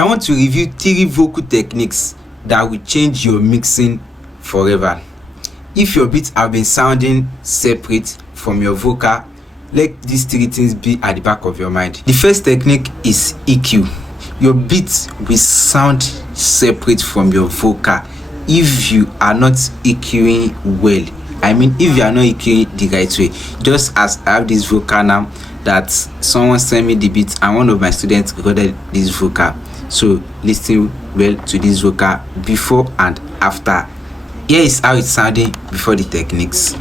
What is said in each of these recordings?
I want to review 3 vocal techniques that will change your mixing forever. If your beats have been sounding separate from your vocal, let these 3 things be at the back of your mind. The first technique is EQ. Your beats will sound separate from your vocal if you are not EQing well. I mean, if you are not EQing the right way. Just as I have this vocal now that someone sent me the beat and one of my students recorded this vocal. So listen well to this vocal before and after. Here is how it's sounding before the techniques.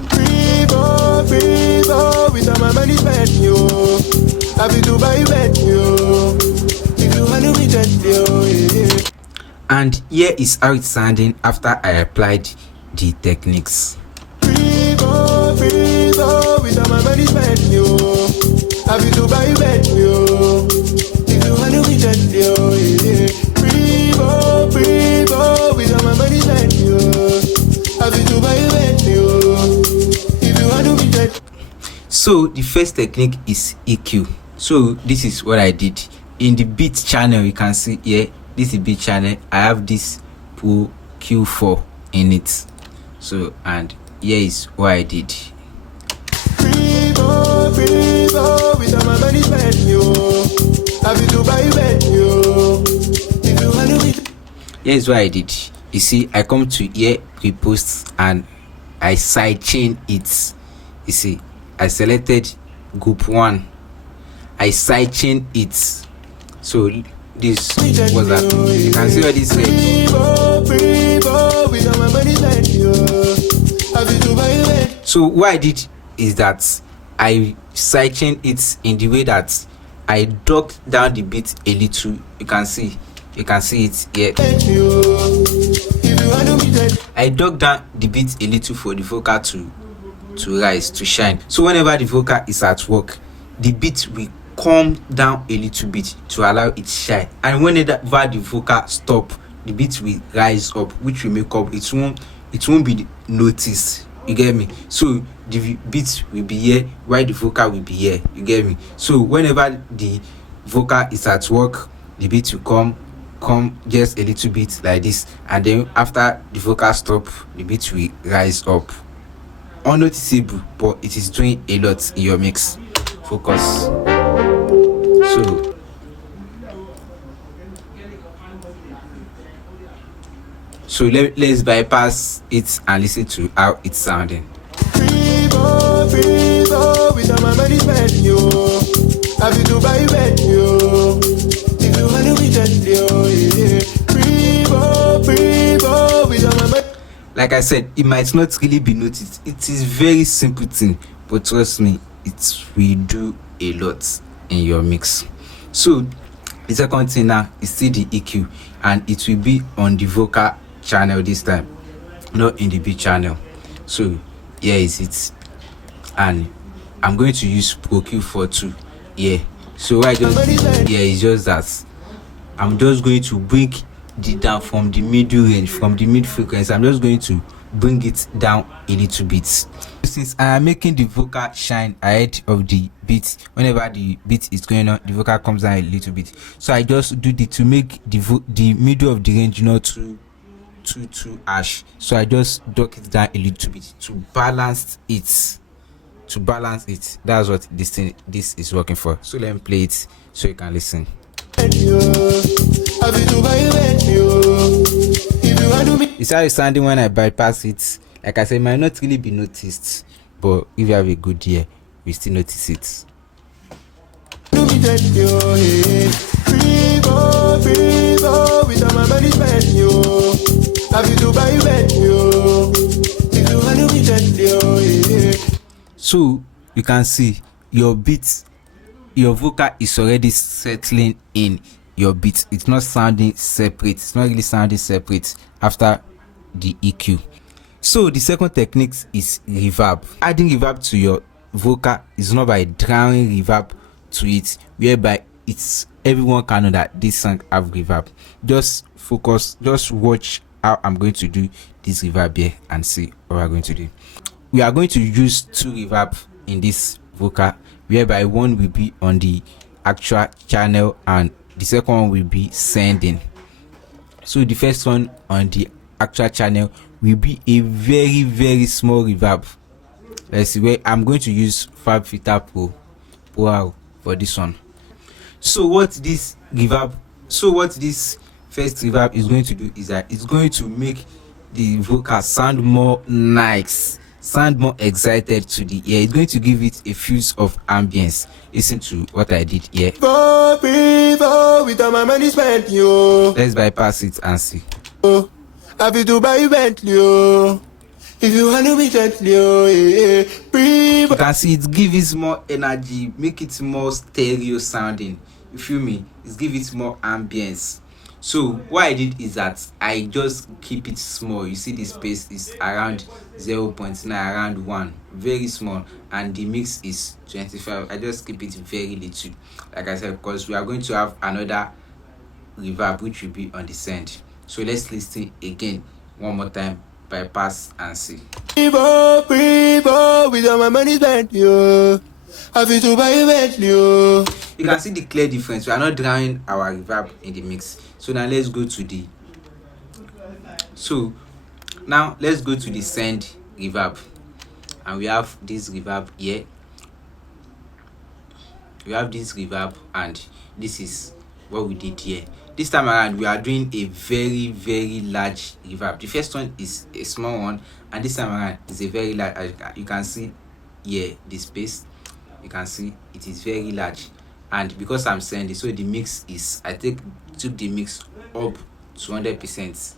And here is how it's sounding after I applied the techniques. So the first technique is EQ. So this is what I did in the beat channel. You can see here, this is the beat channel. I have this Pro Q4 in it. So, and here is what I did. Here is what I did. You see, I come to here, pre-post, and I sidechain it. You see, I selected group 1. I sidechain it. So this was that. You can see what this is. So what I did is that I sidechain it in the way that I ducked down the beat a little. You can see it here. I ducked down the beat a little for the vocal to rise, to shine. So whenever the vocal is at work, the beat will come down a little bit to allow it shine. And whenever the vocal stop, the beat will rise up, which will make up. It won't be noticed. You get me? So the beat will be here while the vocal will be here. You get me? So whenever the vocal is at work, the beat will come just a little bit like this, and then after the vocal stop, the beat will rise up. Unnoticeable, but it is doing a lot in your mix. Focus. So let's bypass it and listen to how it's sounding. Like I said, it might not really be noticed. It is very simple thing, but trust me, it will do a lot in your mix. So the second thing now is still the EQ, and it will be on the vocal channel this time, not in the beat channel. So here is it, and I'm going to use Pro Q4 too here. So what I just did here is just that I'm just going to bring it down from the middle range, from the mid frequency. I'm just going to bring it down a little bit. Since I am making the vocal shine ahead of the beat, whenever the beat is going on, the vocal comes down a little bit. So I just do it to make the middle of the range not too harsh. So I just duck it down a little bit to balance it. That's what this is working for. So let me play it so you can listen. It's how it's sounding when I bypass it. Like I said, it might not really be noticed, but if you have a good ear, we still notice it. So you can see your beat, your vocal is already settling in your beat. It's not sounding separate. It's not really sounding separate after the EQ. So the second technique is reverb. Adding reverb to your vocal is not by drawing reverb to it, whereby it's everyone can know that this song have reverb. Just focus, just watch how I'm going to do this reverb here and see what we're going to do. We are going to use 2 reverb in this vocal, whereby one will be on the actual channel and the second one will be sending. So the first one on the actual channel will be a very very small reverb. Let's see, where I'm going to use Fab Filter Pro for this one. So what this first reverb is going to do is that it's going to make the vocal sound more nice, sound more excited to the ear. It's going to give it a fuse of ambience. Listen to what I did here. Let's bypass it and see. Happy to buy Bentley. If you handle me gently, you can see it gives more energy, make it more stereo sounding. You feel me? It gives it more ambience. So what I did is that I just keep it small. You see the space is around 0.9, around 1, very small, and the mix is 25. I just keep it very little, like I said, because we are going to have another reverb which will be on the send. So let's listen again one more time, bypass and see. With all my money spent, yo. Happy to buy you can see the clear difference. We are not drowning our reverb in the mix. So now let's go to the send reverb, and we have this reverb here. We have this reverb, and this is what we did here. This time around we are doing a very very large reverb. The first one is a small one, and this time around is a very large. You can see here the space. You can see it is very large, and because I'm sending, so the mix is, I took the mix up to 100%,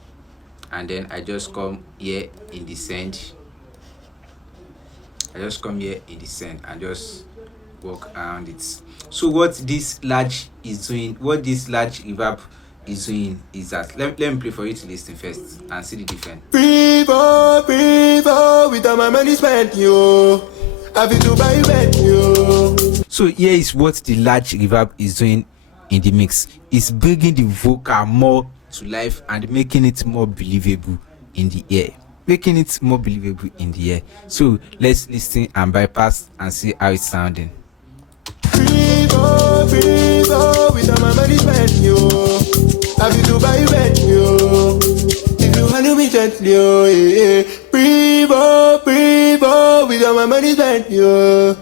and then I just come here in the send. and just walk around it. So what this large reverb is doing is that, let me play for you to listen first and see the difference. People with my money spent, yo. Happy to buy you. So here is what the large reverb is doing in the mix. It's bringing the vocal more to life and making it more believable in the ear. So let's listen and bypass and see how it's sounding. People with my money spent, yo. Happy to buy you. If you handle me gently, people with my money spent, yo.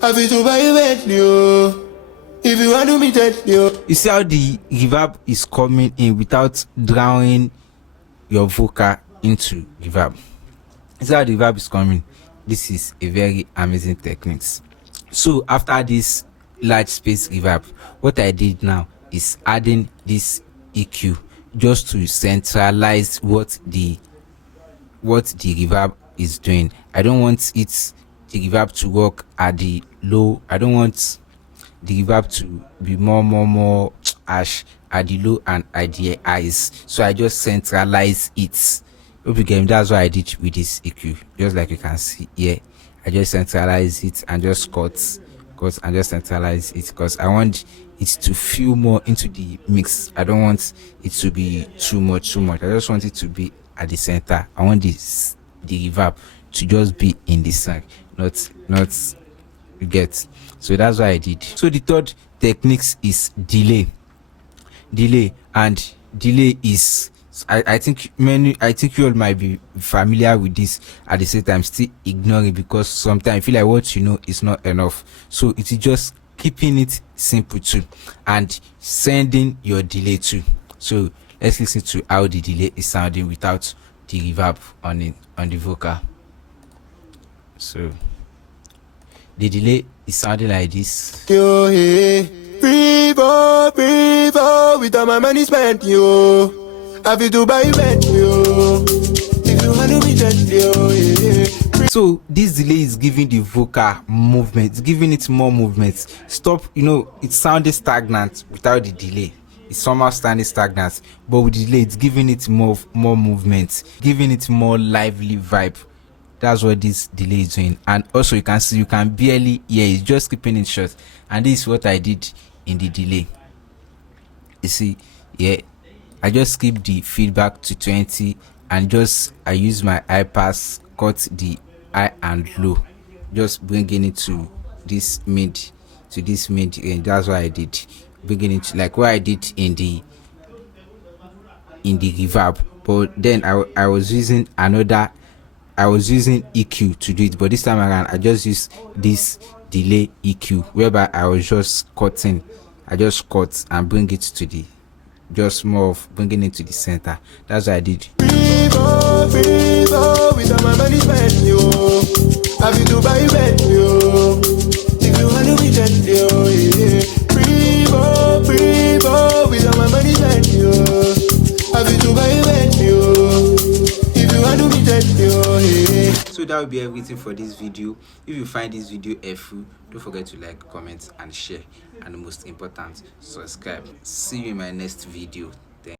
Happy to buy you. If you handle me gently. You see how the reverb is coming in without drowning your vocal into reverb. You see how the reverb is coming. This is a very amazing technique. So after this large space reverb, what I did now is adding this EQ just to centralize what the reverb is doing. I don't want the reverb to work at the low. I don't want the reverb to be more harsh at the low and at the highs. So I just centralize it. Hope you get me. That's what I did with this EQ. Just like you can see here, I just centralize it and just cut and just centralize it, because I want it to feel more into the mix. I don't want it to be too much. I just want it to be at the center. I want the reverb to just be in the song, not you get. So that's what I did. So the third technique is delay, and delay is, I think you all might be familiar with this. At the same time, still ignore it, because sometimes I feel like what you know is not enough. So it is just keeping it simple too, and sending your delay too. So let's listen to how the delay is sounding without the reverb on the vocal. So the delay is sounding like this. Yo, hey. People with all my money spent, yo. Happy to buy you. If you handle me gently, so this delay is giving the vocal movement, giving it more movement. Stop, it's sounding stagnant without the delay. It's somehow sounding stagnant, but with the delay, it's giving it more movement, giving it more lively vibe. That's what this delay is doing. And also you can see, you can barely hear, it's just keeping it short. And this is what I did in the delay. You see, yeah, I just skip the feedback to 20, and I use my high pass, cut the high and low, just bringing it to this mid range. That's what I did. bringing it like what I did in the reverb. But then I was using EQ to do it, but this time around I just used this delay EQ, whereby I was just cutting. I just cut and bring it to the, just more of bringing it to the center. That's what I did. So that will be everything for this video. If you find this video helpful, don't forget to like, comment and share, and most important, subscribe. See you in my next video.